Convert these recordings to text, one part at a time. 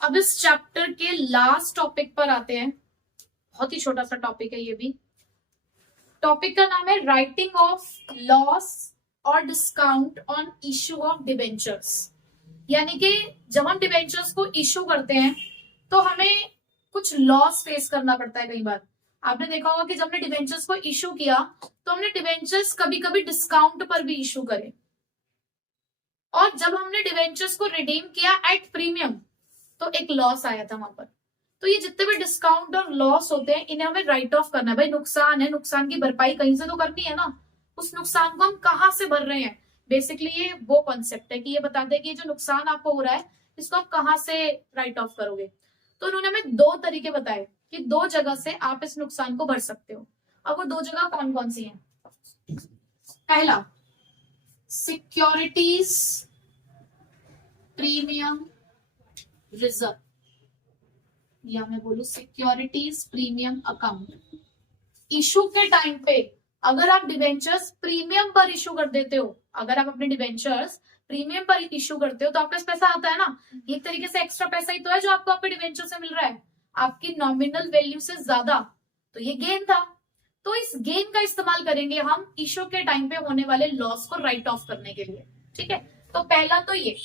अब इस चैप्टर के लास्ट टॉपिक पर आते हैं। बहुत ही छोटा सा टॉपिक है ये भी। टॉपिक का नाम है राइटिंग ऑफ लॉस और discount on issue of debentures. यानी कि जब हम डिबेंचर्स को इशू करते हैं तो हमें कुछ लॉस फेस करना पड़ता है। कई बार आपने देखा होगा कि जब हमने डिबेंचर्स को इशू किया तो हमने डिबेंचर्स कभी कभी डिस्काउंट पर भी इशू करे, और जब हमने डिबेंचर्स को रिडीम किया एट प्रीमियम तो एक लॉस आया था वहां पर। तो ये जितने भी डिस्काउंट और लॉस होते हैं इन्हें हमें राइट ऑफ करना है। भाई नुकसान है, नुकसान की भरपाई कहीं से तो करनी है ना। उस नुकसान को हम कहाँ से भर रहे हैं, बेसिकली ये वो कॉन्सेप्ट है कि ये बताते हैं कि जो नुकसान आपको हो रहा है इसको आप कहाँ से राइट ऑफ करोगे। तो उन्होंने हमें दो तरीके बताए कि दो जगह से आप इस नुकसान को भर सकते हो। अब वो दो जगह कौन कौन सी है? पहला, सिक्योरिटीज प्रीमियम रिजर्व, या मैं बोलूं सिक्योरिटीज प्रीमियम अकाउंट। इशू के टाइम पे अगर आप डिवेंचर्स प्रीमियम पर इशू कर देते हो, अगर आप अपने डिवेंचर्स प्रीमियम पर इशू करते हो तो आपके पास पैसा आता है ना। एक तरीके से एक्स्ट्रा पैसा ही तो है जो आपको आपके डिवेंचर से मिल रहा है, आपकी नॉमिनल वैल्यू से ज्यादा। तो ये गेन था, तो इस गेन का इस्तेमाल करेंगे हम इशू के टाइम पे होने वाले लॉस को राइट ऑफ करने के लिए। ठीक है, तो पहला तो ये,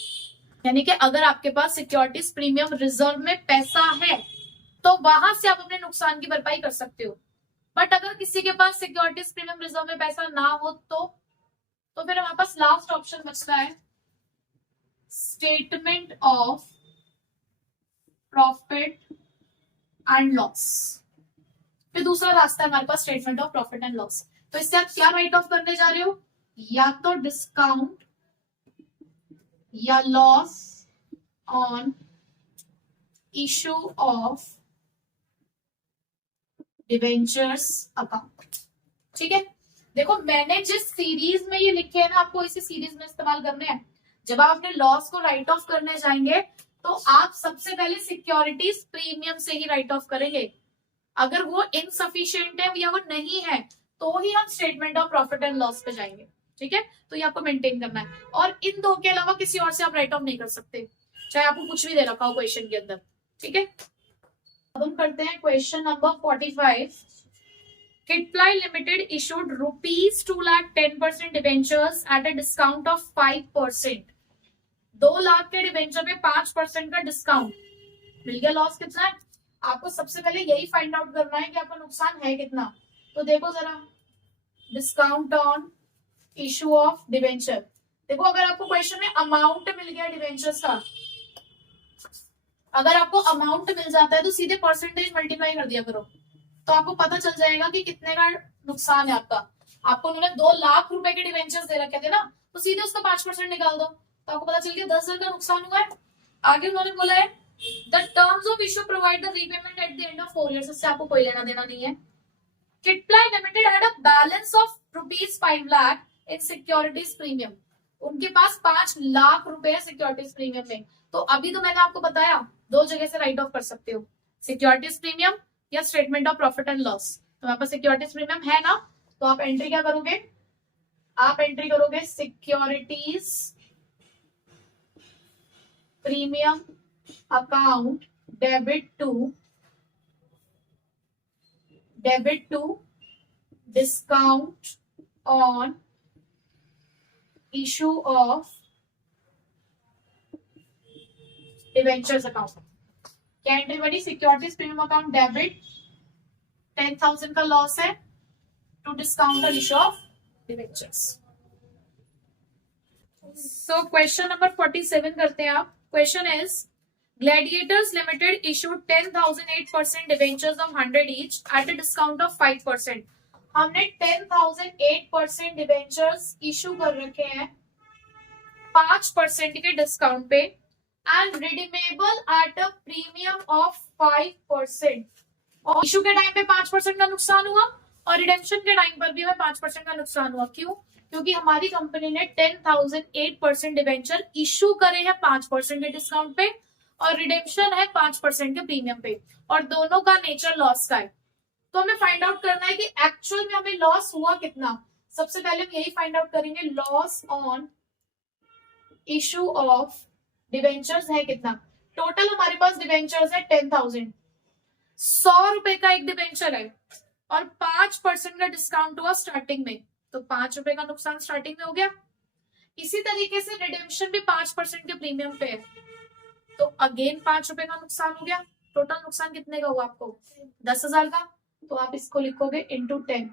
यानी कि अगर आपके पास सिक्योरिटीज प्रीमियम रिजर्व में पैसा है तो वहां से आप अपने नुकसान की भरपाई कर सकते हो। बट अगर किसी के पास सिक्योरिटीज प्रीमियम रिजर्व में पैसा ना हो तो फिर हमारे पास लास्ट ऑप्शन बचता है statement of profit and loss. फिर दूसरा रास्ता है हमारे पास statement of profit and loss. तो इससे आप क्या राइट ऑफ करने जा रहे हो? या तो डिस्काउंट या loss on issue of debentures account. ठीक है, देखो मैंने जिस सीरीज में ये लिखे हैं ना आपको इसी सीरीज में इस्तेमाल करने हैं। जब आप अपने लॉस को राइट ऑफ करने जाएंगे तो आप सबसे पहले सिक्योरिटीज प्रीमियम से ही राइट ऑफ करेंगे। अगर वो इनसफिशिएंट है या वो नहीं है तो ही हम statement of profit and loss पे जाएंगे। ठीक है, तो ये आपको मेंटेन करना है, और इन दो के अलावा किसी और से आप राइट ऑफ नहीं कर सकते, चाहे आपको कुछ भी दे रखा हो क्वेश्चन के अंदर। ठीक है, अब हम करते हैं question number 45। Kitply limited issued ₹2,10,000 debentures at a discount of 5%। 2 lakh के डिवेंचर में 5% का डिस्काउंट मिल गया। लॉस कितना है? आपको सबसे पहले यही फाइंड आउट करना है कि आपका नुकसान है कितना। तो देखो जरा, discount on issue of debenture. देखो अगर आपको क्वेश्चन में अमाउंट मिल गया डिवेंचर्स का, अगर आपको अमाउंट मिल जाता है तो सीधे परसेंटेज मल्टीप्लाई कर दिया करो, तो आपको पता चल जाएगा कि कितने का नुकसान है आपका। आपको उन्होंने 2 लाख रुपए के डिवेंचर्स दे रखे थे ना, तो सीधे उसका 5% निकाल दो तो आपको पता चल गया 10,000 का नुकसान हुआ है। आगे उन्होंने बोला है the terms of issue provide the repayment at the end of 4 years। इससे आपको कोई लेना देना नहीं है। Kitply limited had a balance of ₹5 lakh in securities premium. उनके पास 5 लाख रुपए है सिक्योरिटीज प्रीमियम में। तो अभी तो मैंने आपको बताया दो जगह से राइट ऑफ कर सकते हो, सिक्योरिटीज प्रीमियम या statement of profit and loss. तो यहाँ पर सिक्योरिटीज प्रीमियम है ना, तो आप एंट्री क्या करोगे? आप एंट्री करोगे securities premium account debit to discount on issue of debentures account. क्या एंट्री बनी? सिक्योरिटीज प्रीमियम अकाउंट डेबिट 10,000 का लॉस है to discount the issue of debentures. So question number 47 करते हैं आप। Question is Gladiators Limited issued 10,008% debentures of 100 each at a discount of 5%। हमने 10,008% debentures issue कर रखे हैं 5% के डिस्काउंट पे, and redeemable at a premium of 5%। और इशू के टाइम पे 5% का नुकसान हुआ और रिडेम्पशन के टाइम पर भी हमें 5% का नुकसान हुआ। क्यों? क्योंकि हमारी कंपनी ने 10,008% डिवेंचर इशू करे हैं 5% के डिस्काउंट पे, और रिडेम्पशन है 5% के प्रीमियम पे, और दोनों का नेचर लॉस का है। तो हमें फाइंड आउट करना है कि एक्चुअल में हमें लॉस हुआ कितना। सबसे पहले हम यही फाइंड आउट करेंगे, loss on issue of debentures है कितना। टोटल हमारे पास डिबेंचर्स है 10,000। 100 रुपए का एक डिबेंचर है और 5% का डिस्काउंट हुआ स्टार्टिंग में, तो 5 रुपए का नुकसान स्टार्टिंग में हो गया। इसी तरीके से रिडेम्पशन भी 5% के प्रीमियम पे है, तो अगेन 5 रुपए का नुकसान हो गया। टोटल नुकसान कितने का हुआ आपको? 10,000 का। तो आप इसको लिखोगे इंटू 10,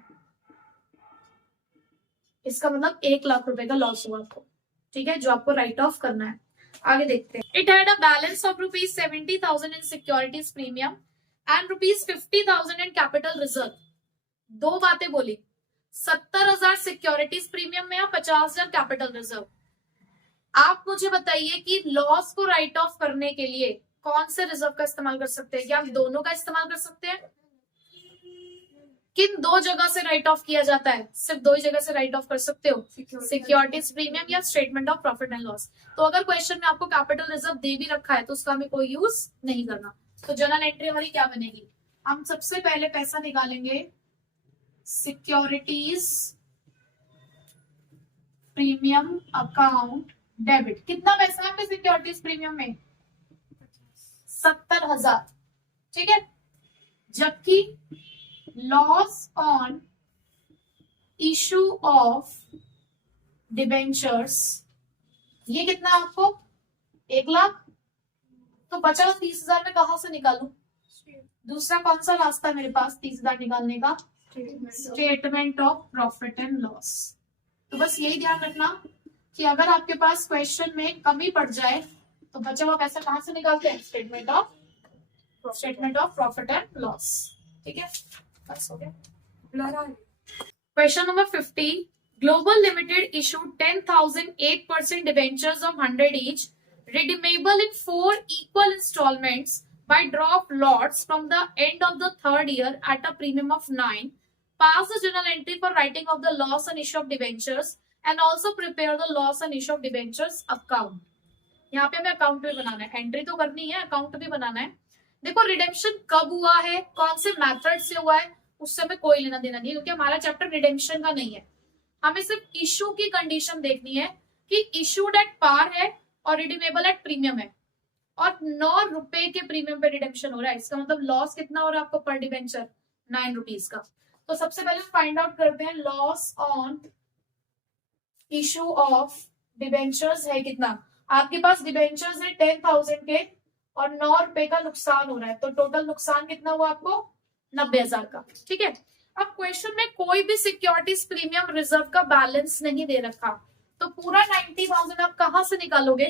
इसका मतलब 1,00,000 रुपए का लॉस हुआ आपको, ठीक है, जो आपको राइट ऑफ करना है। आगे देखते हैं। It had a balance of ₹70,000 in securities premium and ₹50,000 in capital reserve. दो बातें बोली, 70,000 सिक्योरिटीज प्रीमियम में या 50,000 कैपिटल रिजर्व। आप मुझे बताइए कि लॉस को राइट ऑफ करने के लिए कौन से रिजर्व का इस्तेमाल कर सकते हैं? क्या आप दोनों का इस्तेमाल कर सकते हैं? किन दो जगह से राइट ऑफ किया जाता है? सिर्फ दो ही जगह से राइट ऑफ कर सकते हो, सिक्योरिटीज प्रीमियम या statement of profit and loss. तो अगर क्वेश्चन में आपको कैपिटल रिजर्व दे भी रखा है तो उसका हमें कोई यूज नहीं करना। तो जनरल एंट्री हमारी क्या बनेगी? हम सबसे पहले पैसा निकालेंगे सिक्योरिटीज प्रीमियम अकाउंट डेबिट। कितना पैसा है सिक्योरिटीज प्रीमियम में? 70,000, ठीक है। जबकि loss on issue of debentures ये कितना है आपको? 1,00,000। तो बचा 30,000 में कहां से निकालूं? दूसरा कौन सा रास्ता है मेरे पास 30,000 निकालने का? Statement of profit and loss. तो बस यही ध्यान रखना कि अगर आपके पास क्वेश्चन में कमी पड़ जाए तो बचा हुआ पैसा कहां से निकालते हैं? Statement of profit and loss, ठीक है। बस हो गया। Question number 50, global limited issued 10,000 8% debentures of 100 each, redeemable in 4 equal installments by draw of lots from the end of the third year at a premium of 9. Pass the journal entry for writing of the loss and issue of debentures and also prepare the loss and issue of debentures account. यहाँ पे हमें account भी बनाना है, entry तो करनी है, account भी बनाना है। देखो रिडेम्पशन कब हुआ है, कौन से मेथड से हुआ है, उससे हमें कोई लेना देना नहीं है, क्योंकि हमारा चैप्टर रिडेम्पशन का नहीं है। हमें सिर्फ इशू की कंडीशन देखनी है कि इशूड एट पार है और रिडीमेबल एट प्रीमियम है और 9 रुपए के प्रीमियम पे रिडेम्पशन हो रहा है। इसका मतलब लॉस कितना हो रहा है आपको पर डिबेंचर? 9 रुपीज का। तो सबसे पहले फाइंड आउट करते हैं loss on issue of debentures है कितना। आपके पास डिबेंचर्स है 10,000 के और 9 रुपए का नुकसान हो रहा है, तो टोटल नुकसान कितना हुआ आपको? 90,000 का, ठीक है। अब क्वेश्चन में कोई भी सिक्योरिटीज प्रीमियम रिजर्व का बैलेंस नहीं दे रखा, तो पूरा 90,000 आप कहां से निकालोगे?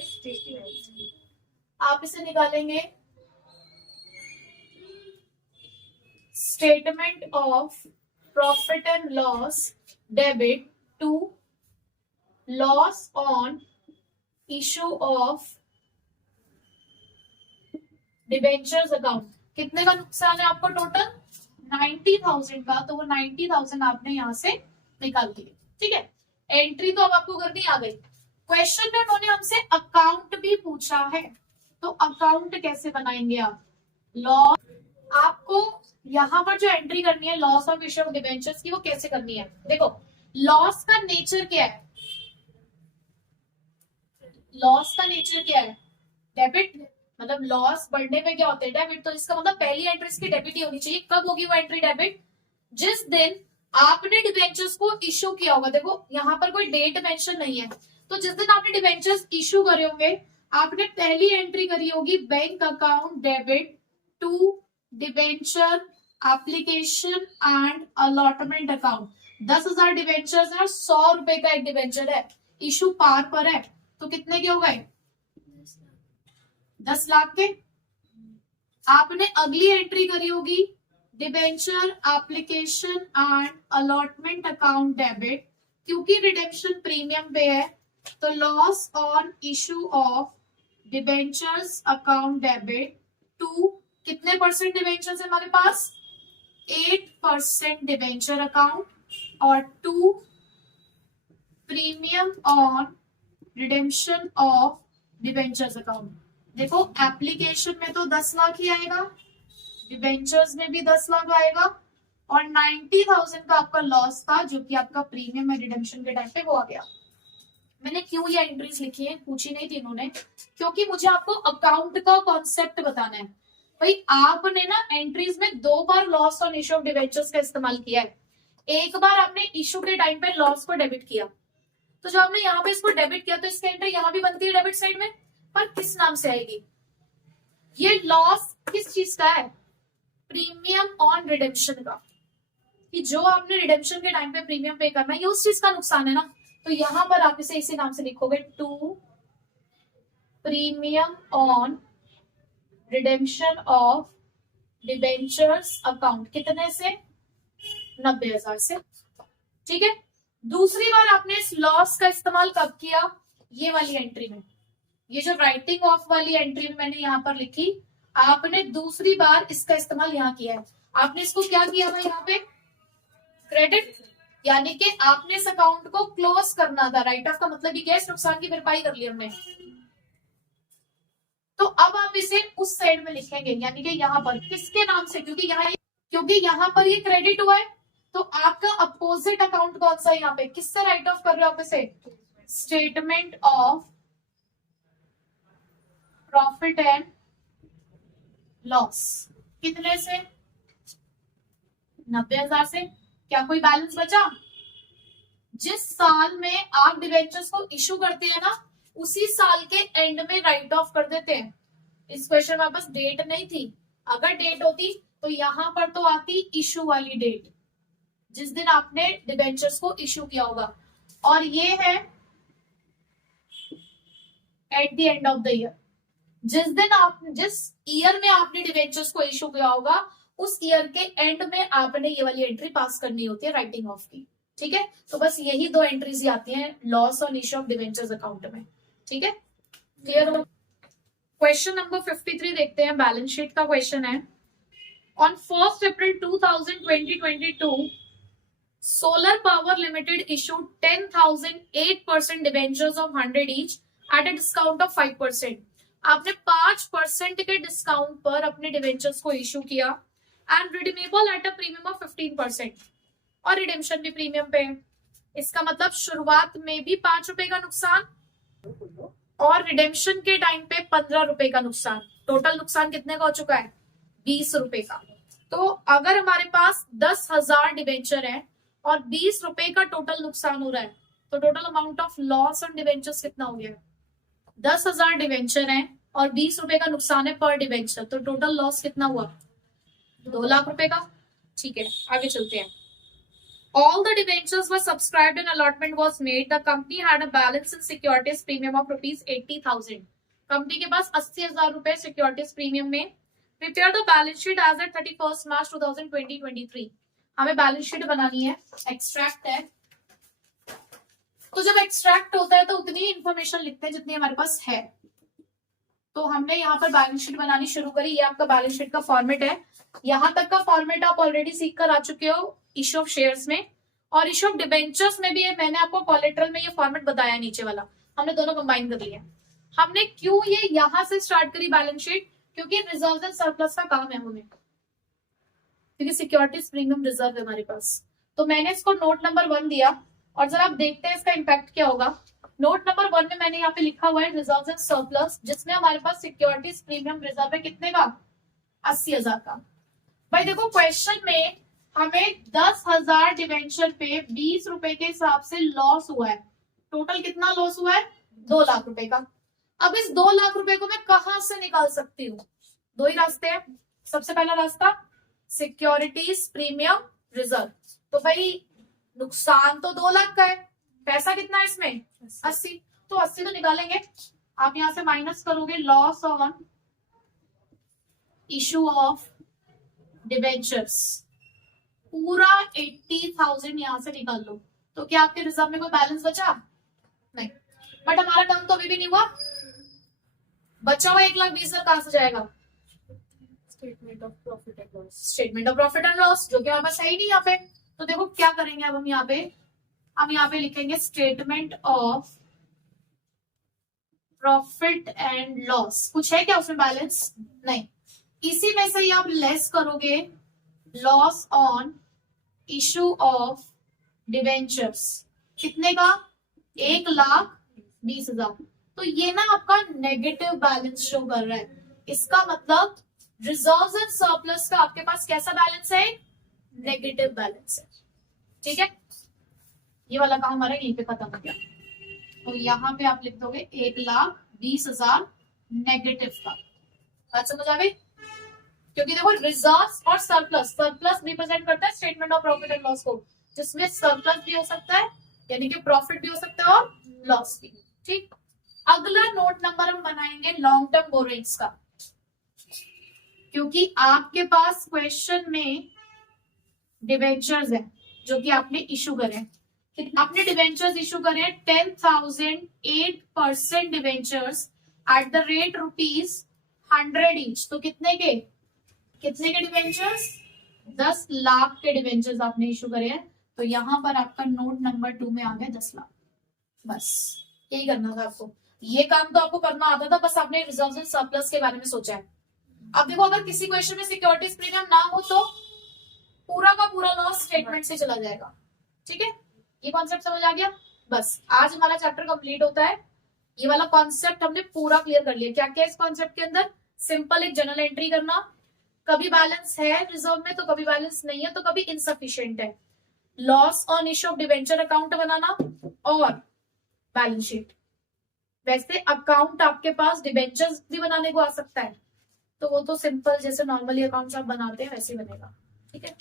आप इसे निकालेंगे statement of profit and loss debit to loss on issue of debentures account. कितने का नुकसान है आपको टोटल? 90,000 का, तो वो 90,000 आपने यहां से निकाल दिए, ठीक है। एंट्री तो अब आपको करनी आ गई। क्वेश्चन में उन्होंने हमसे अकाउंट भी पूछा है, तो अकाउंट कैसे बनाएंगे आप? लॉस, आपको यहां पर जो एंट्री करनी है loss of issue of debentures की, वो कैसे करनी है? देखो लॉस का नेचर क्या है? लॉस का नेचर क्या है? डेबिट, मतलब लॉस बढ़ने में क्या होता है? डेबिट। तो इसका मतलब पहली एंट्री इसकी डेबिट ही होनी चाहिए। कब होगी वो एंट्री डेबिट? जिस दिन आपने डिबेंचर्स को इशू किया होगा। देखो यहाँ पर कोई डेट मेंशन नहीं है, तो जिस दिन आपने डिबेंचर्स इशू करे होंगे आपने पहली एंट्री करी होगी bank account debit to debenture application and allotment account. 10,000 debentures है और 100 रुपए का एक डिबेंचर है, इशू पार पर है, तो कितने के हो गए? 10 लाख के। आपने अगली एंट्री करी होगी debenture application and allotment account debit, क्योंकि रिडेम्पशन प्रीमियम पे है, तो loss on issue of debentures account debit to कितने परसेंट डिबेंचर्स है हमारे पास? 8% डिबेंचर अकाउंट और to premium on redemption of debentures account. देखो एप्लीकेशन में तो 10 लाख ही आएगा, डिबेंचर्स में भी 10 लाख आएगा और 90,000 का आपका लॉस था जो कि आपका प्रीमियम में रिडेम्पशन के टाइम पे वो आ गया। मैंने क्यों ये एंट्रीज लिखी है, पूछी नहीं थी इन्होंने, क्योंकि मुझे आपको अकाउंट का कॉन्सेप्ट बताना है। भाई आपने ना एंट्रीज में 2 बार loss on issue of debentures का इस्तेमाल किया है। एक बार आपने इश्यू के टाइम पे लॉस को डेबिट किया, तो जब आपने यहाँ पे इसको डेबिट किया तो इसकी एंट्री यहाँ भी बनती है डेबिट साइड में, पर किस नाम से आएगी? ये लॉस किस चीज का है? प्रीमियम ऑन रिडेम्पशन का, कि जो आपने रिडेम्पशन के टाइम पे प्रीमियम पे करना है, ये उस चीज का नुकसान है ना। तो यहां पर आप इसे इसी नाम से लिखोगे, to premium on redemption of debentures account. कितने से? 90,000 से। ठीक है। दूसरी बार आपने इस लॉस का इस्तेमाल कब किया? ये वाली एंट्री में, ये जो राइटिंग ऑफ वाली एंट्री में मैंने यहां पर लिखी, आपने दूसरी बार इसका इस्तेमाल यहां किया है। आपने इसको क्या किया था? यहाँ पे क्रेडिट, यानी कि आपने इस अकाउंट को क्लोज करना था। राइट ऑफ का मतलब ही क्या है? इस नुकसान की भरपाई कर ली हमने। तो अब आप इसे उस साइड में लिखेंगे, यानी कि यहाँ पर किसके नाम से? क्योंकि यहाँ पर ये क्रेडिट हुआ है, तो आपका अपोजिट अकाउंट कौन सा है यहाँ पे? किससे राइट ऑफ कर रहे हो आप इसे? Statement of profit and loss. कितने से? 90,000 से। क्या कोई बैलेंस बचा? जिस साल में आप डिवेंचर्स को इशू करते हैं ना, उसी साल के एंड में राइट ऑफ कर देते हैं। इस क्वेश्चन में बस डेट नहीं थी, अगर डेट होती तो यहां पर तो आती इशू वाली डेट, जिस दिन आपने डिवेंचर्स को इशू किया होगा, और ये है eight the end of the year. जिस ईयर में आपने डिवेंचर्स को इशू किया होगा, उस ईयर के एंड में आपने ये वाली एंट्री पास करनी होती है राइटिंग ऑफ की। ठीक है। तो बस यही 2 एंट्रीज ही आती हैं loss on issue of debentures account में। ठीक है, क्लियर हो? क्वेश्चन नंबर 53 देखते हैं, बैलेंस शीट का क्वेश्चन है। On 1 April 2022 solar power limited issued 10,008% debentures of 100 each at a discount of 5%। आपने 5% के डिस्काउंट पर अपने डिवेंचर्स को इशू किया and redeemable at a premium of 15%, और रिडेम्पशन भी प्रीमियम पे। इसका मतलब शुरुआत में भी 5 रुपए का नुकसान और रिडेम्पशन के टाइम पे 15 रुपए का नुकसान। टोटल नुकसान कितने का हो चुका है? 20 रुपए का। तो अगर हमारे पास 10,000 डिवेंचर है और 20 रुपए का टोटल नुकसान हो रहा है, तो total amount of loss on debentures कितना हो गया? 10,000 डिवेंचर है और 20 रुपए का नुकसान है पर डिवेंचर, तो टोटल लॉस कितना हुआ? 2 लाख रुपए का। ठीक है, आगे चलते हैं। All the debentures were subscribed and allotment was made. The company had a balance in securities premium of rupees 80,000. Company के पास 80,000 रुपए सिक्योरिटीज प्रीमियम में। Prepare the balance sheet as at 31 March 2023। हमें बैलेंस शीट बनानी है, extract है। तो जब एक्सट्रैक्ट होता है तो उतनी इंफॉर्मेशन लिखते हैं जितनी हमारे पास है। तो हमने यहाँ पर बैलेंस शीट बनानी शुरू करी। ये आपका बैलेंस शीट का फॉर्मेट है। यहाँ तक का फॉर्मेट आप ऑलरेडी सीख कर आ चुके हो इश्यू ऑफ शेयर्स में, और इश्यू ऑफ डिबेंचर्स में भी है। मैंने आपको कोलेटरल में ये फॉर्मेट बताया नीचे वाला, हमने दोनों कंबाइन कर लिया। हमने क्यों ये यहां से स्टार्ट करी बैलेंस शीट? क्योंकि रिजर्व एंड सरप्लस का काम है हमें, क्योंकि सिक्योरिटीज प्रीमियम रिजर्व है हमारे पास। तो मैंने इसको नोट नंबर 1 दिया, और जरा आप देखते हैं इसका इम्पैक्ट क्या होगा। नोट नंबर 1 में मैंने यहाँ पे लिखा हुआ है रिजर्व एंड सरप्लस, जिसमें हमारे पास सिक्योरिटीज प्रीमियम रिजर्व है कितने का? 80,000 का। भाई देखो क्वेश्चन में हमें 10,000 डिवेंचर पे 20 रुपए के हिसाब से लॉस हुआ है। टोटल कितना लॉस हुआ है? 2 लाख रुपए का। अब इस 2 लाख रुपए को मैं कहां से निकाल सकती हूँ? 2 ही रास्ते हैं। सबसे पहला रास्ता सिक्योरिटीज प्रीमियम रिजर्व। तो भाई नुकसान तो 2 लाख का है, पैसा कितना है इसमें? 80। तो 80 तो निकालेंगे। आप यहां से माइनस करोगे loss on issue of debentures, पूरा 80,000 यहां से निकाल लो। तो क्या आपके रिजर्व में कोई बैलेंस बचा? नहीं। बट हमारा काम तो अभी भी नहीं हुआ। बचा हुआ 1,20,000 कहां से जाएगा? Statement of profit and loss. Statement of profit and loss, जो कि हमारे पास है ही नहीं यहाँ पे। तो देखो क्या करेंगे अब हम यहाँ पे लिखेंगे statement of profit and loss. कुछ है क्या उसमें बैलेंस? नहीं। इसी में से ही आप लेस करोगे loss on issue of debentures. कितने का? 1 लाख 20,000। तो ये ना आपका नेगेटिव बैलेंस शो कर रहा है। इसका मतलब रिजर्व्स एंड सरप्लस का आपके पास कैसा बैलेंस है? नेगेटिव बैलेंस है। ठीक है, ये वाला काम हमारा यहीं पे खत्म हो गया। तो यहाँ पे आप लिख दोगे 1,20,000 नेगेटिव का। बात समझ आ गई? क्योंकि देखो रिजर्व्स और सरप्लस, सरप्लस रिप्रेजेंट करता है statement of profit and loss को, जिसमें सरप्लस भी हो सकता है यानी कि प्रॉफिट भी हो सकता है और लॉस भी। ठीक, अगला नोट नंबर हम बनाएंगे लॉन्ग टर्म बोरोइंग्स का, क्योंकि आपके पास क्वेश्चन में डिवेंचर्स है जो कि आपने इशू करे। आपने डिवेंचर्स इशू करे 10,008% debentures at the rate ₹100 each. तो कितने के डिवेंचर्स? 10 लाख के डिवेंचर्स आपने इशू करे हैं। तो यहां पर आपका नोट नंबर 2 में आ गया 10 लाख। बस यही करना था आपको। ये काम तो आपको करना आता था, बस आपने रिजर्व्स एंड सरप्लस के बारे में सोचा है। अब देखो, अगर किसी क्वेश्चन में सिक्योरिटीज प्रीमियम ना हो तो पूरा का पूरा लॉस स्टेटमेंट से चला जाएगा। ठीक है, ये कॉन्सेप्ट समझ आ गया? बस आज हमारा चैप्टर कंप्लीट होता है। ये वाला कॉन्सेप्ट हमने पूरा क्लियर कर लिया। क्या क्या इस कॉन्सेप्ट के अंदर? सिंपल एक जनरल एंट्री करना, कभी बैलेंस है रिजर्व में तो कभी बैलेंस नहीं है तो कभी इनसफिशिएंट है, loss on issue of debenture account बनाना और बैलेंस शीट। वैसे अकाउंट आपके पास डिवेंचर्स भी बनाने को आ सकता है, तो वो तो सिंपल जैसे नॉर्मली अकाउंट्स आप बनाते हैं वैसे बनेगा। ठीक है।